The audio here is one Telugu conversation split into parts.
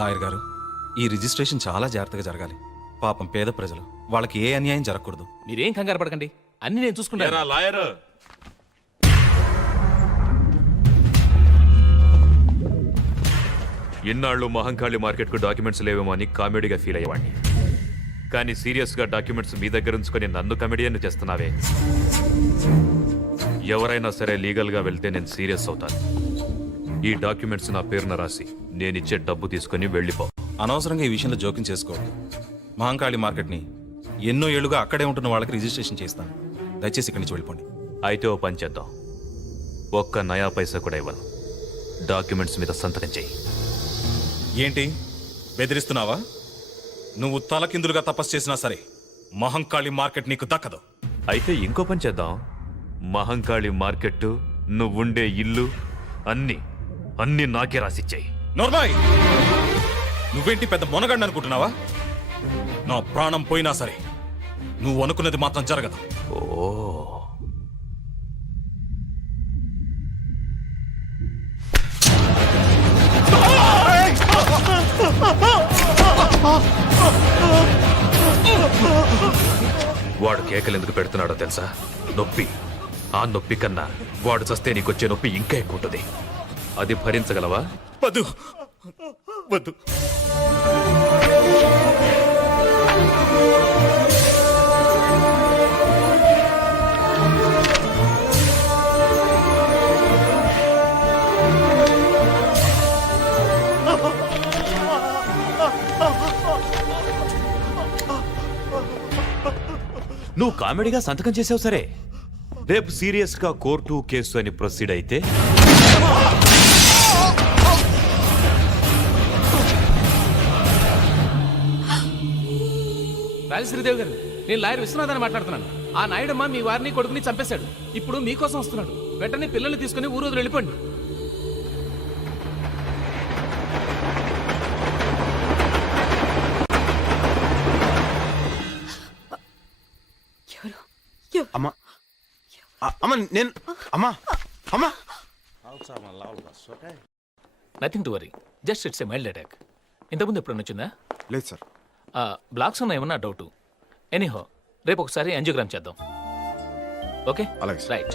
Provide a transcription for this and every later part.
లాయర్ గారు, ఈ రిజిస్ట్రేషన్ చాలా జాగ్రత్తగా జరగాలి. పాపం పేద ప్రజలు, వాళ్ళకి ఏ అన్యాయం జరగకూడదు. మీరేం కంగారు పడకండి, అన్ని నేను చూసుకుంటాను. లాయర్ ఇన్నాళ్ళు మహంకాళి మార్కెట్కు డాక్యుమెంట్స్ లేవేమో అని కామెడీగా ఫీల్ అయ్యేవాడిని. కానీ సీరియస్గా డాక్యుమెంట్స్ మీ దగ్గర ఉంచుకొని నన్ను కమెడియన్ చేస్తున్నావే. ఎవరైనా సరే లీగల్గా వెళ్తే నేను సీరియస్ అవుతాను. ఈ డాక్యుమెంట్స్ నా పేరున రాసి నేనిచ్చే డబ్బు తీసుకుని వెళ్ళిపో. అనవసరంగా ఈ విషయంలో జోక్యం చేసుకోవద్దు. మహంకాళి మార్కెట్ని ఎన్నో ఏళ్లుగా అక్కడే ఉంటున్న వాళ్ళకి రిజిస్ట్రేషన్ చేస్తాను. దయచేసి ఇక్కడి నుంచి వెళ్ళిపోండి. అయితే ఓ పని చేద్దాం. ఒక్క నయా పైసా కూడా ఇవ్వను. డాక్యుమెంట్స్ మీద సంతకం చెయ్యి. ఏంటి బెదిరిస్తున్నావా? నువ్వు తలకిందులుగా తపస్సు చేసినా సరే మహంకాళి మార్కెట్ నీకు దక్కదు. అయితే ఇంకో పని చేద్దాం. మహంకాళి మార్కెట్, నువ్వుండే ఇల్లు అన్ని నాకే రాసిచ్చాయి. నోర్మాయ్, నువ్వేంటి పెద్ద మొనగండి అనుకుంటున్నావా? నా ప్రాణం పోయినా సరే నువ్వు అనుకున్నది మాత్రం జరగదు. ఓ, వాడు కేకలు ఎందుకు పెడుతున్నాడో తెలుసా? నొప్పి. ఆ నొప్పి కన్నా వాడు చస్తే నీకొచ్చే నొప్పి ఇంకా ఎక్కువ ఉంటుంది. అది భరించగలవా? వద్దు వద్దు. నువ్వు కామెడీగా సంతకం చేసావు సరే, రేపు సీరియస్ గా కోర్టు కేసు అని ప్రొసీడ్ అయితే రాజశ్రీదేవి గారు, నేను లాయర్ విశ్వనాథాన్ని మాట్లాడుతున్నాను. ఆ నాయుడమ్మ మీ వారిని కొడుకుని చంపేశాడు. ఇప్పుడు మీకోసం వస్తున్నాడు. వెంటనే పిల్లల్ని తీసుకుని ఊరు వదిలి వెళ్ళిపోండి. అమ్మా అమ్మా నేను అమ్మా అమ్మా nothing to worry, just it's a mild attack. ఇంతకుముందు ఎప్పుడన్నా వచ్చిందా? లేదు సార్. బ్లాక్స్ ఉన్న ఏమన్నా డౌట్? ఎనీహో, రేపు ఒకసారి యాంజియోగ్రామ్ చేద్దాం. ఓకే, అలాగే sir. Right.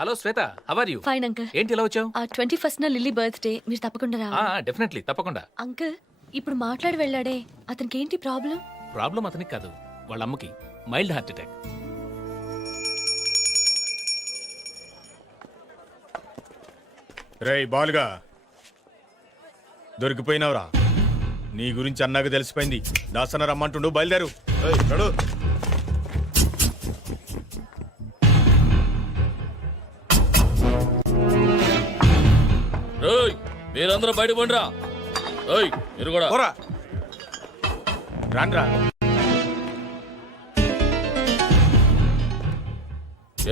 Hello Shweta, how are you? Fine uncle. ఏంటి ఇలా వచ్చావు? 21st నా లిల్లీ బర్త్డే, మీరు తప్పకుండా రావాలి. డెఫినెట్లీ, తప్పకుండా. అంకుల్, ఇప్పుడు మాట్లాడి వెళ్ళాడే, అతనికి ఏంటి ప్రాబ్లం? ప్రాబ్లం అతనికి కాదు, వాళ్ళ అమ్మకి మైల్డ్ హార్ట్ అటాక్. రేయ్ బాలుగా, దొరికిపోయినావురా. నీ గురించి అన్నాక తెలిసిపోయింది. దాసన రమ్మంటుండు, బయలుదేరు. నడు. మీరందరూ బయట పండిరా. మీరు కూడా రాన్రా.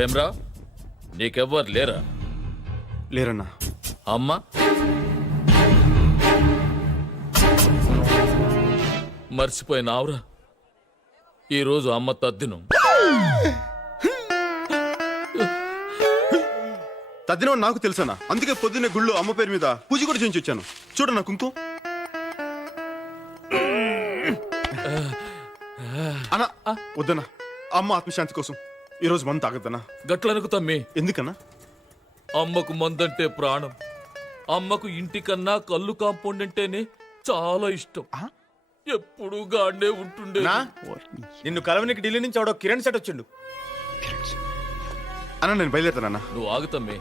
ఏమ్రా, నీకెవ్వరు లేరా? లేరన్నా. అమ్మ మర్చిపోయినావురా, ఈరోజు అమ్మ తద్దినం. తద్దినం నాకు తెలుసన్నా. అందుకే పొద్దున్నే గుళ్ళు అమ్మ పేరు మీద పూజ కూడా చేయించి వచ్చాను. చూడన్నా కుంకుమ. అన్నా వద్దన్నా, అమ్మ ఆత్మశాంతి కోసం ఈరోజు మందు తాగద్దన్నా. గట్లనుకు తమ్మి. ఎందుకన్నా? అమ్మకు మందంటే ప్రాణం. అమ్మకు ఇంటికన్నా కళ్ళు కాంపౌండ్ అంటేనే చాలా ఇష్టం. ఎప్పుడు గాడే ఉంటుండే. నిన్ను కలవనికి ఢిల్లీ నుంచి ఆవిడ కిరణ్ సెట్ వచ్చిండు. అన్నా నేను బయలుదేరుతానన్నా. నువ్వు ఆగుతమ్మి.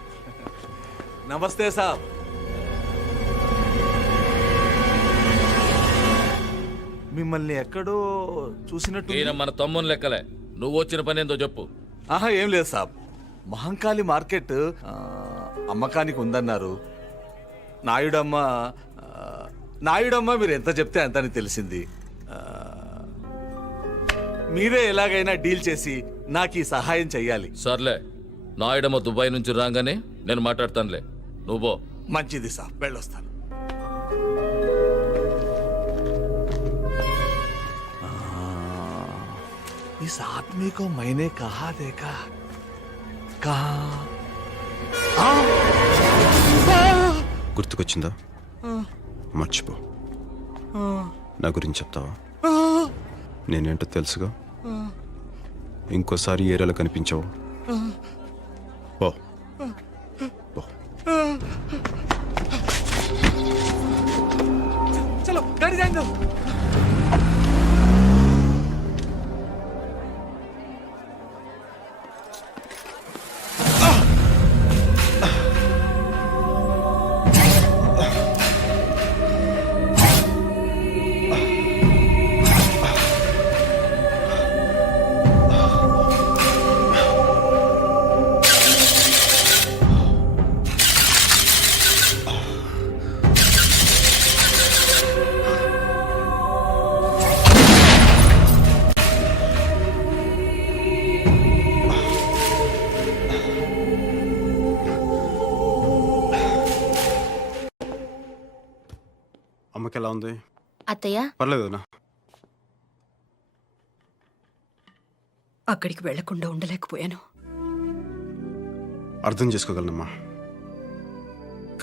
నమస్తే సాబ్. మిమ్మల్ని ఎక్కడో చూసినట్టు. ఈయన మన తమ్ముని లెక్కలే. నువ్వు వచ్చిన పని ఏందో చెప్పు. ఆహా, ఏం లేదు సాబ్. మహంకాళి మార్కెట్ అమ్మకానికి ఉందన్నారు. నాయుడమ్మ మీరు ఎంత చెప్తే అంత అని తెలిసింది. మీరే ఎలాగైనా డీల్ చేసి నాకు ఈ సహాయం చెయ్యాలి. సర్లే, నాయుడమ్మ దుబాయ్ నుంచి రాగానే నేను మాట్లాడతానులే. నువ్వు మంచిది సాబ్, వెళ్ళొస్తాను. इस आदमी को मैंने कहा देखा, कहा గుర్తుకొచ్చిందా? మర్చిపో. నా గురించి చెప్తావా? నేనేంటో తెలుసుగా. ఇంకోసారి ఏరియాలో కనిపించావు పో. పో. చలో గాడి జాయింగ్. అమ్మకి ఎలా ఉంది? అత్తయ్య పర్లేదు నా. అక్కడికి వెళ్లకుండా ఉండలేకపోయాను. అర్థం చేసుకోగలనమ్మా,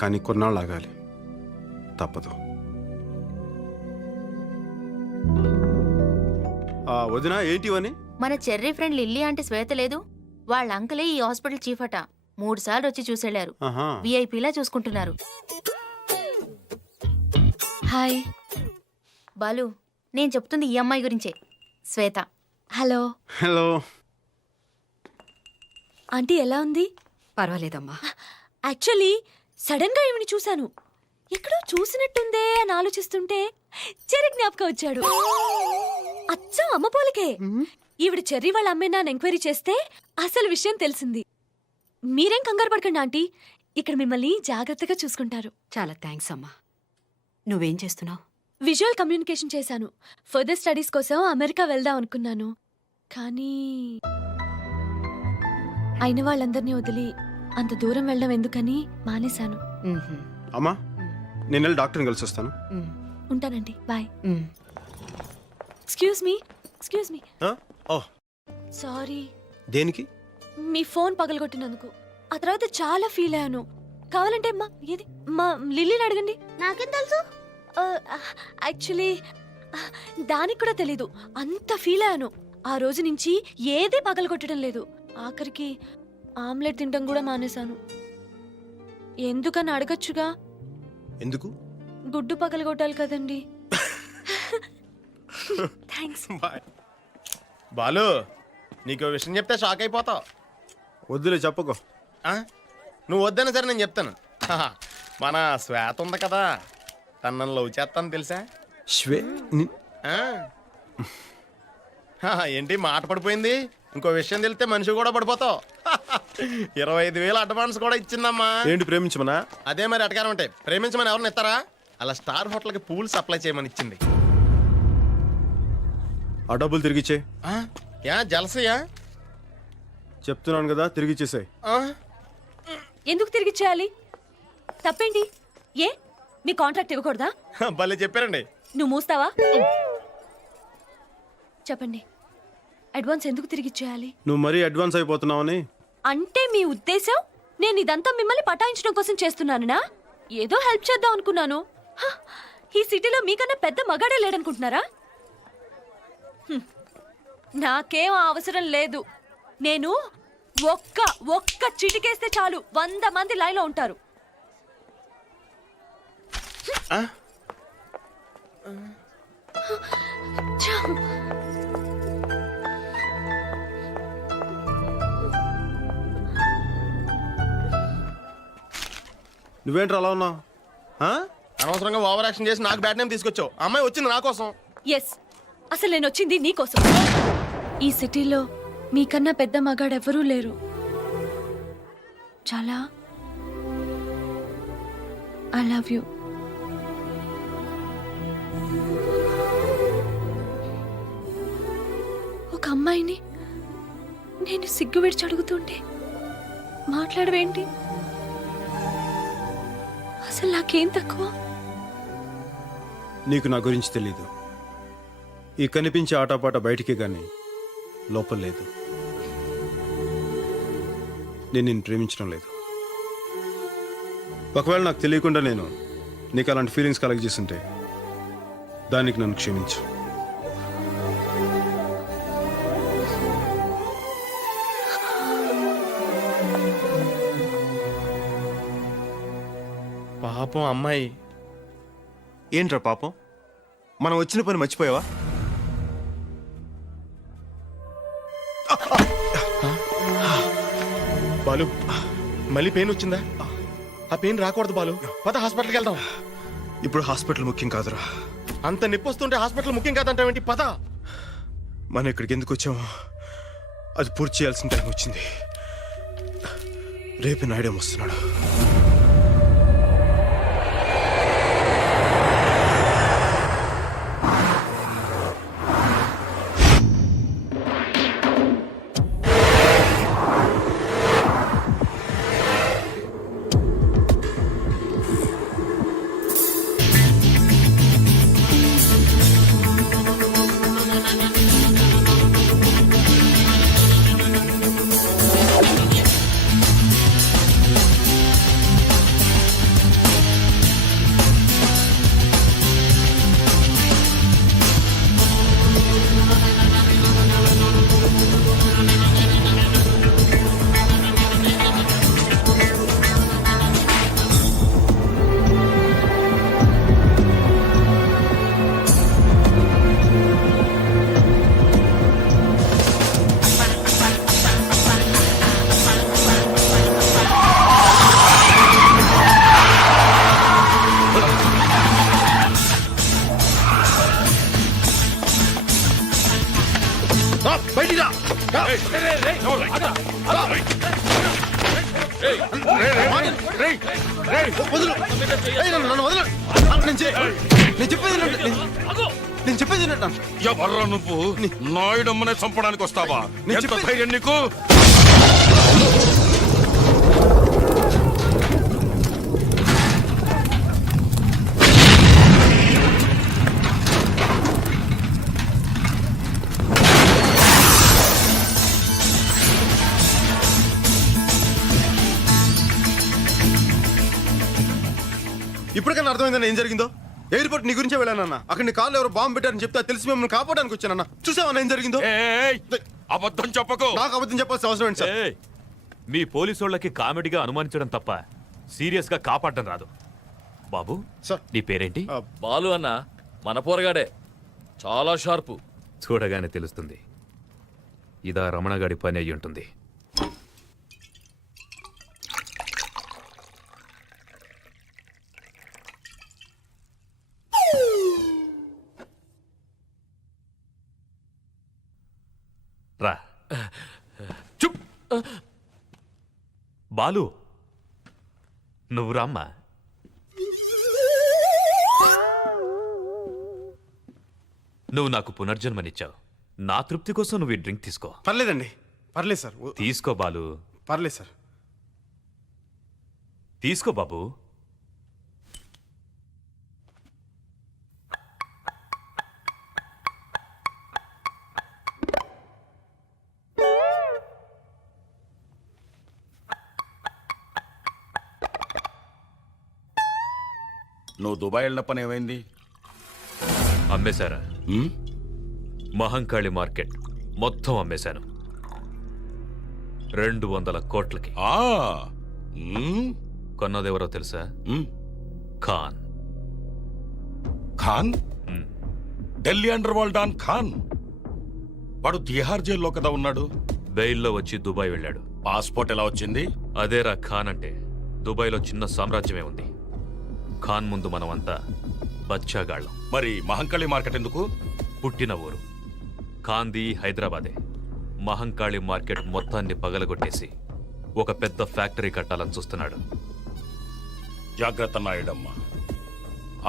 కానీ కొన్నాళ్ళు ఆగాలి. తప్పదు. వదినా ఏంటివని? మన చెర్రీ ఫ్రెండ్ లిల్లీ అంటే శ్వేత లేదు, వాళ్ళ అంకలే ఈ హాస్పిటల్ చీఫ్ అట. 3 సార్లు వచ్చి చూసెళ్లారు. ఆహా. విఐపీలా చూసుకుంటున్నారు. హాయ్. బాలు, నేను చెప్తుంది ఈ అమ్మాయి గురించే, శ్వేత. హలో. హలో. ఆంటీ ఎలా ఉంది? పర్వాలేదమ్మా. యాక్చువల్లీ సడన్ గా ఈవిని చూశాను. ఎక్కడో చూసినట్టుందే అని ఆలోచిస్తుంటే చెర్రీ జ్ఞాపకం వచ్చాడు. అచ్చం అమ్మ పోలికే. ఈవిడ చెర్రీ వాళ్ళ అమ్మేనా అని ఎంక్వైరీ చేస్తే అసలు విషయం తెలిసింది. మీరేం కంగారు పడకండి ఆంటీ, ఇక్కడ మిమ్మల్ని జాగ్రత్తగా చూసుకుంటారు. చాలా థ్యాంక్స్ అమ్మా. నువ్వేం చేస్తున్నావు? విజువల్ కమ్యూనికేషన్ చేశాను. ఫర్దర్ స్టడీస్ కోసం అమెరికా వెళ్దాం అనుకున్నాను, కానీ అయిన వాళ్ళందరినీ వదిలి అంత దూరం వెళ్ళడం ఎందుకని మానేశాను. అమ్మా, నేను వెళ్ళి డాక్టర్ని కలిసి వస్తాను. ఉంటానండి, bye. Excuse me. Excuse me. Sorry. దేనికి? మీ ఫోన్ పగలగొట్టినందుకు. ఆ తర్వాత చాలా ఫీల్ అయ్యాను. కావాలంటే మా లిల్లీని అడగండి. నాకేం తెలుసు? యాక్చువల్లీ దానికి కూడా తెలీదు, అంత ఫీల్ అయ్యాను. ఆ రోజు నుంచి ఏది పగలగొట్టడం లేదు. ఆఖరికి ఆమ్లెట్ తినడం కూడా మానేశాను. ఎందుకని అడగచ్చుగా. ఎందుకు? గుడ్డు పగలగొట్టాలి కదండి. థ్యాంక్స్. బాలు, నీకు విషయం చెప్తే షాక్ అయిపోతావు. వద్దులే, చెప్పకో. నువ్వు వద్దనే సరే నేను చెప్తాను. మన శ్వేత ఉంది కదా, తను నన్ను లవ్ చేస్తాను తెలుసా? ఆ. ఏంటి మాట పడిపోయింది? ఇంకో విషయం తెలిస్తే మనిషి కూడా పడిపోతావు. 25,000 అడ్వాన్స్ కూడా ఇచ్చిందమ్మా. ఏంటి ప్రేమించమనా? అదే మరి అటకారం ఉంటాయి. ప్రేమించమని ఎవరిని ఇస్తారా? అలా స్టార్ హోటల్కి పూల్ సప్లై చేయమని ఇచ్చింది. ఆ డబ్బులు తిరిగిచ్చే. యా జలసయా? చెప్తున్నాను కదా, తిరిగిచ్చేసాయి. ఎందుకు తిరిగి చేయాలి? తప్పేంటి? ఏ మీ కాంట్రాక్ట్ ఇవ్వకూడదా? భలే చెప్పారండి. నువ్వు మూస్తావా? చెప్పండి, అడ్వాన్స్ ఎందుకు తిరిగి చేయాలి? నువ్వు మరీ అడ్వాన్స్ అయిపోతున్నావని. అంటే మీ ఉద్దేశం నేను ఇదంతా మిమ్మల్ని పటాయించడం కోసం చేస్తున్నానా? ఏదో హెల్ప్ చేద్దాం అనుకున్నాను. ఈ సిటీలో మీకన్నా పెద్ద మగాడే లేడనుకుంటున్నారా? నాకేం అవసరం లేదు. నేను ఒక్క చిటికేస్తే చాలు 100 మంది లైన్లో ఉంటారు. నువ్వేంట్రా అలా ఉన్నావు? అనవసరంగా ఓవర్ యాక్షన్ చేసి నాకు బ్యాడ్ నేమ్ తీసుకొచ్చావు. అమ్మాయి వచ్చింది నా కోసం. ఎస్, అసలు నేను వచ్చింది నీకోసం. ఈ సిటీలో మీకన్నా పెద్ద మగాడెవరూ లేరు. చాలా ఐ లవ్ యూ. ఒక అమ్మాయిని నేను సిగ్గు విడిచి అడుగుతుంటే మాట్లాడవేంటి? అసలు నాకేం తక్కువ? నీకు నా గురించి తెలీదు. ఈ కనిపించే ఆటపాట బయటికి గాని లోపల లేదు. నేను నిన్ను ప్రేమించడం లేదు. ఒకవేళ నాకు తెలియకుండా నేను నీకు అలాంటి ఫీలింగ్స్ కలగజేస్తుంటే దానికి నన్ను క్షమించు. పాపం అమ్మాయి. ఏంట్రా పాపం, మనం వచ్చిన పని మర్చిపోయావా? బాలు, మళ్ళీ పెయిన్ వచ్చిందా? ఆ పెయిన్ రాకూడదు బాలు. పద హాస్పిటల్కి వెళ్దాం. ఇప్పుడు హాస్పిటల్ ముఖ్యం కాదురా. అంత నొప్పి వస్తుంటే హాస్పిటల్ ముఖ్యం కాదంటావేంటి? పద. మనం ఇక్కడికి ఎందుకు వచ్చామో అది పూర్తి చేయాల్సిన టైం వచ్చింది. రేపు నాయుడు వస్తున్నాడు. నేను చెప్పేది ఎవర్రా నువ్వు? నాయుడమ్మనే చంపడానికి వస్తావా? ఎంత ధైర్యం నీకు? ఇప్పటికైనా అర్థమైందన్న ఏం జరిగిందో? ఎయిర్పోర్ట్ నీ గురించే వెళ్ళానన్న. అక్కడ నీ కాళ్ళు ఎవరు బాంబు పెట్టారని చెప్తే తెలిసి మిమ్మల్ని కాపాడడానికి వచ్చానన్న. చూసావన్న ఏం జరిగిందో? అబద్ధం చెప్పకు. నాకు అబద్ధం చెప్పాల్సిన అవసరం ఏంటి సార్? మీ పోలీసు వాళ్ళకి కామెడీగా అనుమానించడం తప్ప సీరియస్ గా కాపాడడం రాదు. బాబు సార్. నీ పేరేంటి? బాలు అన్న మన పోరగాడే, చాలా షార్పు. చూడగానే తెలుస్తుంది. ఇదా రమణగాడి పని అయ్యి ఉంటుంది. రా. చుప్. బాలు నువ్వు రామ్మా. నువ్వు నాకు పునర్జన్మనిచ్చావు. నా తృప్తి కోసం నువ్వు ఈ డ్రింక్ తీసుకో. పర్లేదండి, పర్లేదు సార్. తీసుకో బాలు. పర్లేదు సార్. తీసుకో బాబు. నువ్వు దుబాయ్ వెళ్ళిన పని ఏమైంది? అమ్మేశారా? మహంకాళి మార్కెట్ మొత్తం అమ్మేశాను. 200 కోట్లకి. కొన్నదెవరో తెలుసా? Khan. Khan? Delhi underworld don Khan. వాడు తిహార్ జైల్లో కదా ఉన్నాడు. బెయిల్లో వచ్చి దుబాయ్ వెళ్ళాడు. పాస్పోర్ట్ ఎలా వచ్చింది? అదేరా ఖాన్ అంటే. దుబాయ్లో చిన్న సామ్రాజ్యమే ఉంది. ఖాన్ ముందు మనమంతా బచ్చాగాళ్ళం. మరి మహంకాళి మార్కెట్ ఎందుకు? పుట్టిన ఊరు ఖాన్ది హైదరాబాదే. మహంకాళి మార్కెట్ మొత్తాన్ని పగలగొట్టేసి ఒక పెద్ద ఫ్యాక్టరీ కట్టాలని చూస్తున్నాడు. జాగ్రత్త నాయుడమ్మ,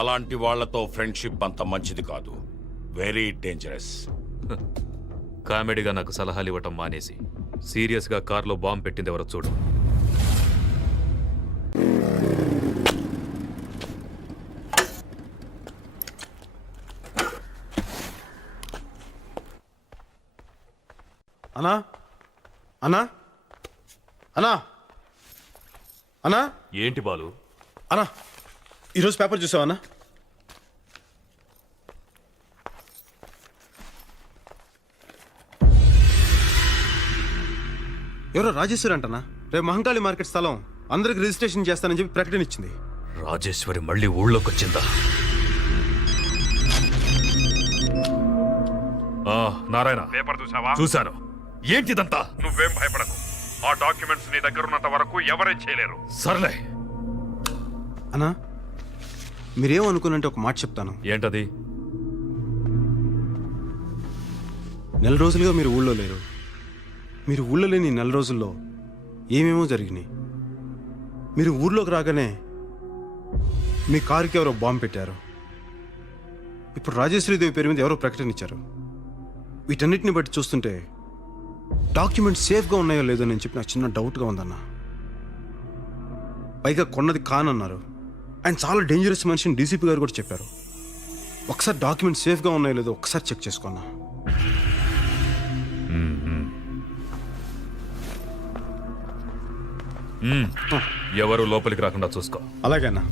అలాంటి వాళ్లతో ఫ్రెండ్షిప్ అంత మంచిది కాదు. Very dangerous. కామెడీగా నాకు సలహాలు ఇవ్వటం మానేసి సీరియస్గా కార్లో బాంబు పెట్టింది ఎవరో చూడు. అన్నా, అన్నా, అన్నా, అన్నా. ఏంటి బాలు? అన్నా ఈరోజు పేపర్ చూసావా అన్నా? ఎవరో రాజేశ్వరి అంటనా రేపు మహంకాళి మార్కెట్ స్థలం అందరికి రిజిస్ట్రేషన్ చేస్తానని చెప్పి ప్రకటన ఇచ్చింది. రాజేశ్వరి మళ్ళీ ఊళ్ళోకి వచ్చిందా? నారాయణ పేపర్ చూసావా? చూశాను. ఏంటిదంతా? నువ్వేం భయపడకు. ఆ డాక్యుమెంట్స్ నీ దగ్గర ఉన్నంత వరకు ఎవరేం చేయలేరు. సర్లే. అన్నా మీరేమనుకున్నంటే ఒక మాట చెప్తాను. ఏంటది? నెల రోజులుగా మీరు ఊళ్ళో లేరు. మీరు ఊళ్ళో లేని నెల రోజుల్లో ఏమేమో జరిగినాయి. మీరు ఊర్లోకి రాగానే మీ కారుకి ఎవరో బాంబు పెట్టారు. ఇప్పుడు రాజేశ్వరీదేవి పేరు మీద ఎవరో ప్రకటన ఇచ్చారు. వీటన్నిటిని బట్టి చూస్తుంటే డాక్యుమెంట్స్ సేఫ్గా ఉన్నాయో లేదో నేను చెప్పి నాకు చిన్న డౌట్గా ఉందన్న. పైగా కొన్నది కానన్నారు. ఆయన చాలా డేంజరస్ మనిషిని డీసీపీ గారు కూడా చెప్పారు. ఒకసారి డాక్యుమెంట్స్ సేఫ్గా ఉన్నాయో లేదో ఒకసారి చెక్ చేసుకున్నా. ఎవరు లోపలికి రాకుండా చూసుకో. అలాగేనా?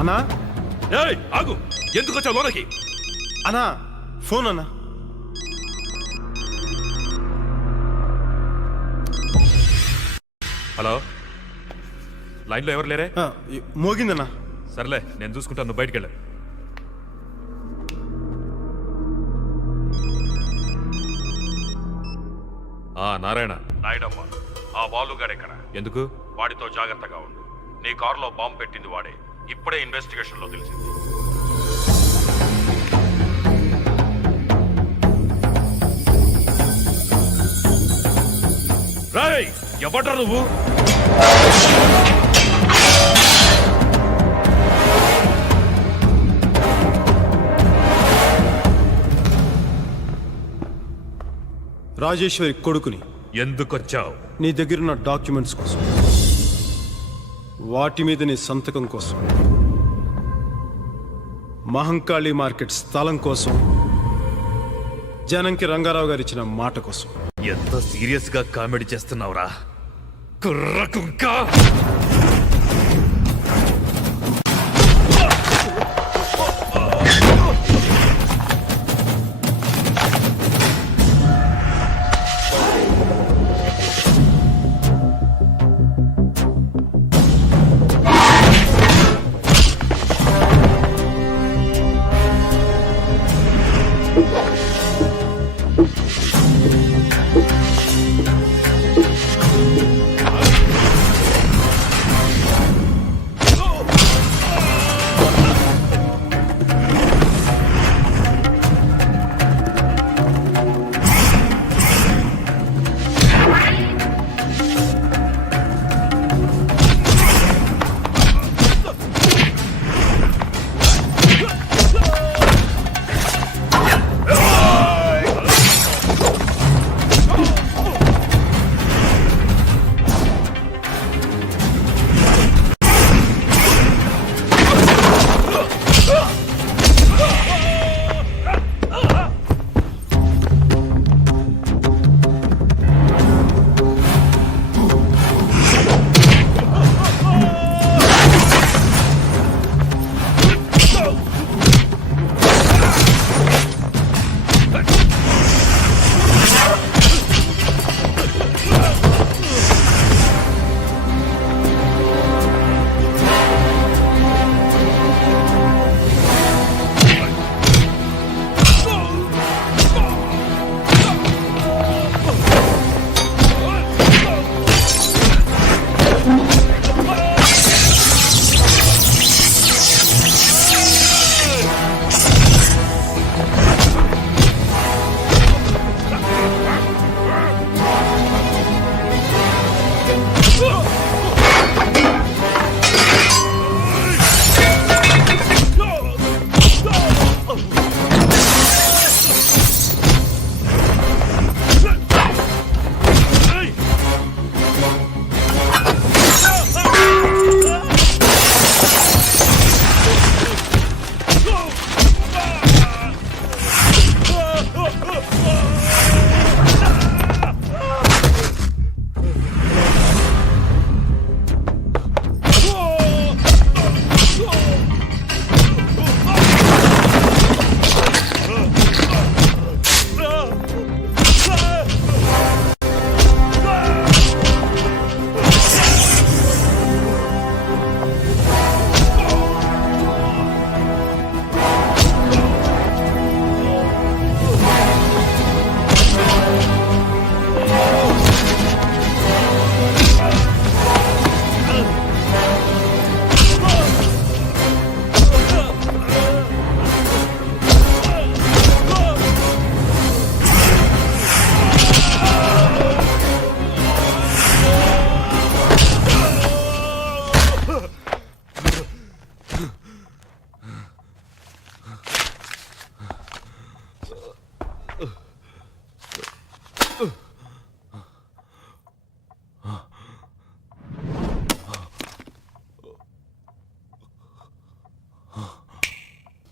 అన్నా ఏయ్, ఆగు. ఎందుకు వచ్చావు లోనకి? అన్నా ఫోన్ అన్నా. హలో, లైన్లో ఎవరు లేరే? మోగిందన్నా. సర్లే, నేను చూసుకుంటాను. నువ్వు బయటికి వెళ్ళా. నారాయణ. నాయుడమ్మ, ఆ బాలుగాడు ఎక్కడ? ఎందుకు? వాడితో జాగ్రత్తగా ఉండు. నీ కారులో బాంబు పెట్టింది వాడే. ఇప్పుడే ఇన్వెస్టిగేషన్ లో తెలిసింది. రేయ్, ఎవడ్రా నువ్వు? రాజేశ్వరి కొడుకుని. ఎందుకొచ్చావు? నీ దగ్గరున్న డాక్యుమెంట్స్ కోసం, వాటి మీద నీ సంతకం కోసం, మహంకాళి మార్కెట్ స్థలం కోసం, జనంకి రంగారావు గారు ఇచ్చిన మాట కోసం. ఎంత సీరియస్ గా కామెడీ చేస్తున్నావురా కుర్ర కుంక!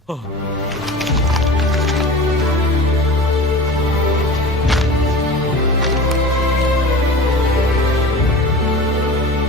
ఆ.